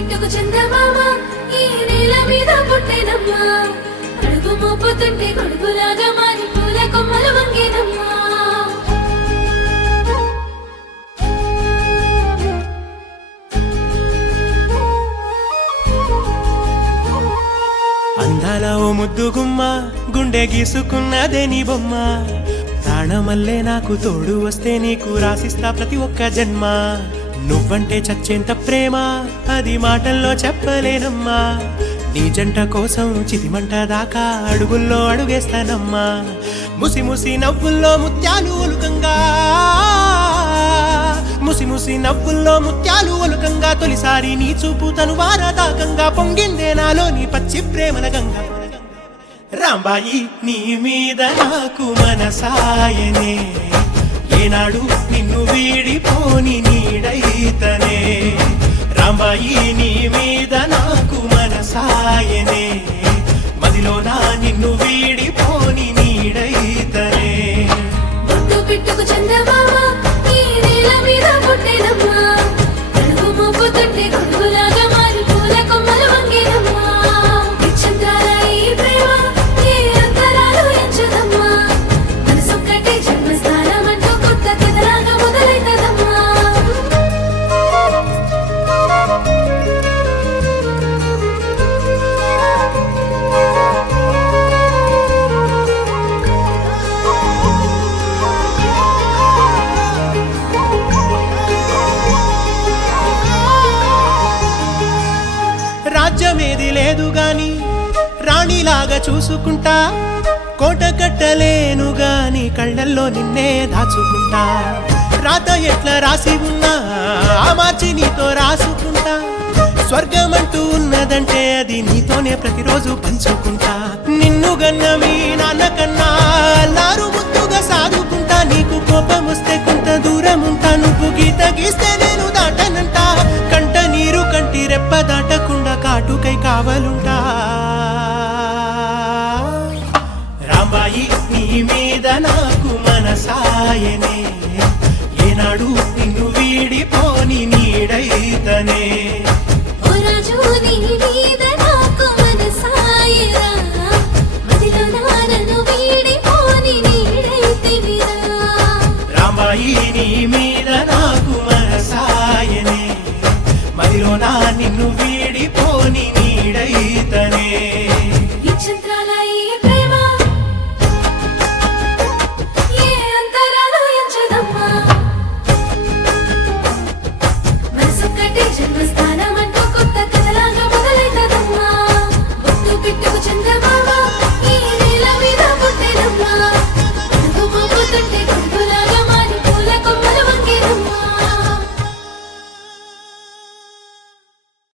బిట్టుకు చందమామ ఈ నేల మీద పుట్టేనమ్మా అడుగు మోపుతుంటే కొడుకులాగా మారి పూల కొమ్మలు వంగేనమ్మా అందాల ఓ ముద్దు గుమ్మ గుండె గీసుకున్నదే నీ బొమ్మ ప్రాణమల్లే నాకు తోడు వస్తే నీకు రాసిస్తా ప్రతి ఒక్క జన్మ నువ్వంటే చచ్చేంత ప్రేమ అది మాటల్లో చెప్పలేనమ్మా నీ జంట కోసం చితిమంట దాకా అడుగుల్లో అడుగేస్తానమ్మా ముసి ముసి నవ్వుల్లో ముత్యాలు ఒలుకంగా ముసి ముసి నవ్వుల్లో ముత్యాలు ఒలుకంగా తొలిసారి నీ చూపు తను వారదాకంగా పొంగిందే నాలో నీ పచ్చి ప్రేమల గంగా రాంబాయి నీ మీద నాకు మనసాయనే ఏనాడు నిన్ను వీడిపోని నీడైతనే రాంబాయి నీ మీద నాకు మనసాయనే మదిలోన నిన్ను వీడిపోని నీడైతనే బొట్టు బిట్టుకు చందమామ ఈ నేల మీద పుట్టేనమ్మా అడుగు మోపుతుంటే కొడుకులాగా మారి పూల కొమ్మలు వంగేనమ్మా విచిత్రాల ఈ ప్రేమ ఏ అంతరాలు ఎంచదమ్మా మనసొక్కటే జన్మస్థానం అంటూ కొత్త కథలాగా మొదలైతదమ్మా రాజ్యమేది లేదు గాని రాణిలాగా చూసుకుంటా కోట కట్టలేను గాని కళ్ళల్లో నిన్నే దాచుకుంటా రాత ఎట్లా రాసి ఉన్నా ఆ మార్చి నీతో రాసుకుంటా స్వర్గమంటూ ఉన్నదంటే అది నీతోనే ప్రతిరోజు పంచుకుంటా నిన్ను గన్న మీ నాన్న కన్నా లారు ముద్దుగా సాదుకుంటా నీకు కోపం వస్తే కొంత దూరం ఉంటా నువ్వు గీత గీస్తే నేను దాటనంట కంట నీరు కంటి రెప్ప దాటకుండా కాటుకై కావలుంటా రాంబాయి నీ మీద నాకు మనసాయనే ఏనాడు నిన్ను వీడిపోని నీడైతనే ఓ రాజు నీ మీద